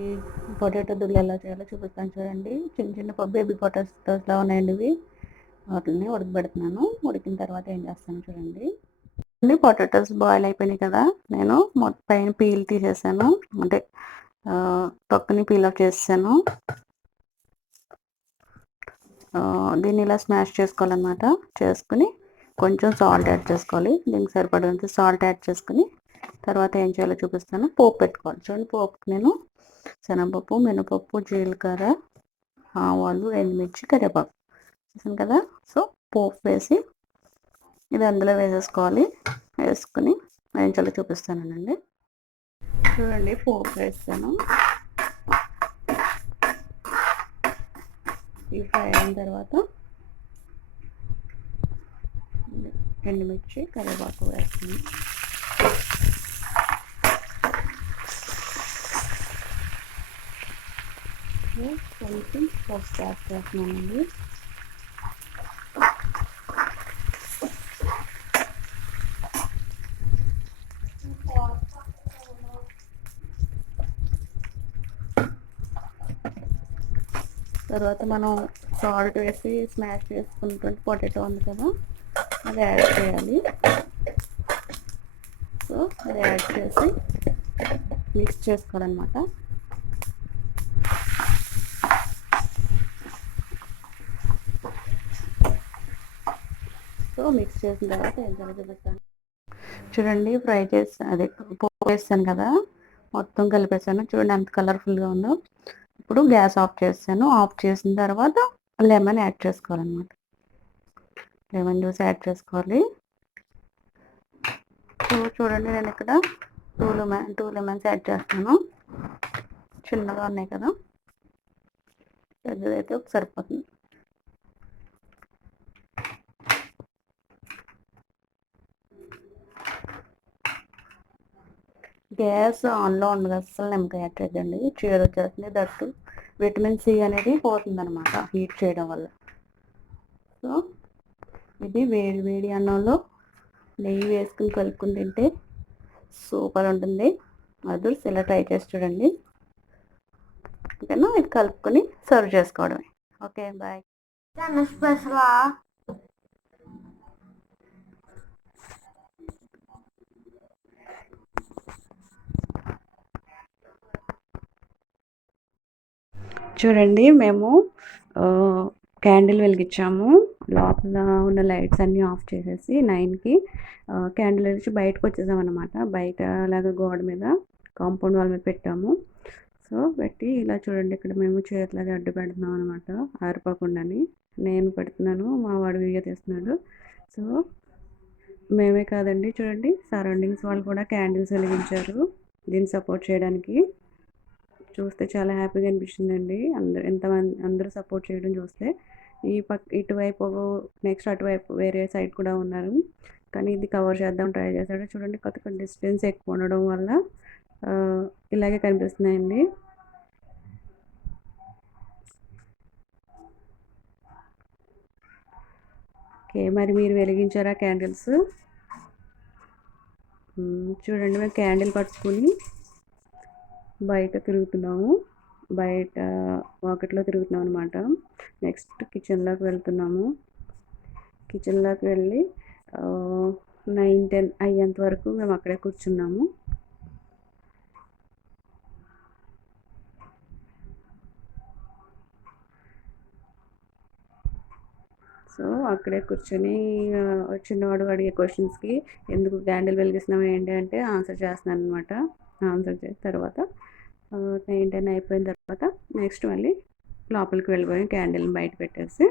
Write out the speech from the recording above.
ఈ పొటాటో దుల్లు ఎలా చేయాలో చూపిస్తాను చూడండి. చిన్న చిన్న బేబీ పొటాటోస్లా ఉన్నాయండి ఇవి. వాటిని ఉడకబెడుతున్నాను. ఉడికిన తర్వాత ఏం చేస్తాను చూడండి. పొటాటోస్ బాయిల్ అయిపోయినాయి కదా, నేను పైన పీల్ తీసేసాను, అంటే తొక్కని పీల్ ఆఫ్ చేసాను. దీన్ని ఇలా స్మాష్ చేసుకోవాలన్నమాట. చేసుకుని కొంచెం సాల్ట్ యాడ్ చేసుకోవాలి. దీనికి సరిపడంత సాల్ట్ యాడ్ చేసుకుని తర్వాత ఏం చేయాలో చూపిస్తాను. పోపు పెట్టుకోవాలి. చూడండి, పోపుకి నేను శనగపప్పు, మినపప్పు, జీలకర్ర, ఆవాలు, ఎండుమిర్చి, కరివేపాకు చేసాను కదా. సో పోపు వేసి ఇది అందులో వేసేసుకోవాలి. వేసుకుని ఏం చేయాలో చూపిస్తానండి. చూడండి, పోపు వేస్తాను. ఇవి ఫ్రై అయిన తర్వాత ఎండుమిర్చి, కరివేపాకు వేస్తాను. కొంచెం పసుపు యాడ్ చేస్తున్నానండి. తర్వాత మనం సాల్ట్ వేసి స్మాష్ చేసుకున్నటువంటి పొటాటో ఉంది కదా, అది యాడ్ చేయాలి. సో అది యాడ్ చేసి మిక్స్ చేసుకోవాలన్నమాట. సో మిక్స్ చేసిన తర్వాత ఏం జరుగుతుంది చూడండి. ఫ్రై చేసి అదే పోపు వేసాను కదా, మొత్తం కలిపేసాను. చూడండి ఎంత కలర్ఫుల్గా ఉందో. ఇప్పుడు గ్యాస్ ఆఫ్ చేసాను. ఆఫ్ చేసిన తర్వాత లెమన్ యాడ్ చేసుకోవాలన్నమాట. లెమన్ జ్యూస్ యాడ్ చేసుకోవాలి. చూడండి, నేను ఇక్కడ టూ లెమన్స్ యాడ్ చేస్తాను. చిన్నగా ఉన్నాయి కదా, పెద్దదైతే సరిపోతుంది. గ్యాస్ ఆన్లో ఉండదు, అసలు నిమ్మకాయ యాడ్ చేయదండి. చీర వచ్చేస్తుంది. దట్టు విటమిన్ సి అనేది పోతుందన్నమాట హీట్ చేయడం వల్ల. సో ఇది వేడి వేడి అన్నంలో నెయ్యి వేసుకుని కలుపుకుని తింటే సూపర్ ఉంటుంది. అదర్స్ ఇలా ట్రై చేసి చూడండి. ఓకేనా, ఇది కలుపుకొని సర్వ్ చేసుకోవడమే. Okay, bye. చూడండి, మేము క్యాండిల్ వెలిగించాము. లోపల ఉన్న లైట్స్ అన్నీ ఆఫ్ చేసేసి 9కి క్యాండిల్ వెలిగించి బయటకు వచ్చేసామన్నమాట. బయట అలాగా గోడ మీద కాంపౌండ్ వాల్ మీద పెట్టాము. సో పెట్టి ఇలా చూడండి, ఇక్కడ మేము చేతులది అడ్డు పెడుతున్నాం అనమాట, ఆరిపోకుండాని. నేను పెడుతున్నాను, మా వాడు వీడియో తీస్తున్నాడు. సో మేమే కాదండి, చూడండి సరౌండింగ్స్ వాళ్ళు కూడా క్యాండిల్స్ వెలిగించారు దీన్ని సపోర్ట్ చేయడానికి. చూస్తే చాలా హ్యాపీగా అనిపించిందండి. అందరూ సపోర్ట్ చేయడం చూస్తే. ఇటువైపు నెక్స్ట్ అటువైపు వేరే సైడ్ కూడా ఉన్నారు, కానీ ఇది కవర్ చేద్దాం ట్రై చేశాడు. చూడండి, కొత్త డిస్టెన్స్ ఎక్కువ ఉండడం వల్ల ఇలాగే కనిపిస్తున్నాయండి. ఓకే, మరి మీరు వెలిగించారా క్యాండిల్స్? చూడండి, మేము క్యాండిల్ పట్టుకుని బయట తిరుగుతున్నాము. బయట వాకిట్లో తిరుగుతున్నాం అనమాట. నెక్స్ట్ కిచెన్లోకి వెళ్తున్నాము. కిచెన్లోకి వెళ్ళి 9-10 అయ్యేంత వరకు మేము అక్కడే కూర్చున్నాము. సో అక్కడే కూర్చొని చిన్నవాడు అడిగే క్వశ్చన్స్కి ఎందుకు క్యాండిల్ వెలిగిస్తున్నాం ఏంటి అంటే ఆన్సర్ చేస్తున్నాను అనమాట. ఆన్సర్ చేసిన తర్వాత 9-10 అయిపోయిన తర్వాత నెక్స్ట్ మళ్ళీ లోపలికి వెళ్ళిపోయి క్యాండిల్ని బయట పెట్టేసి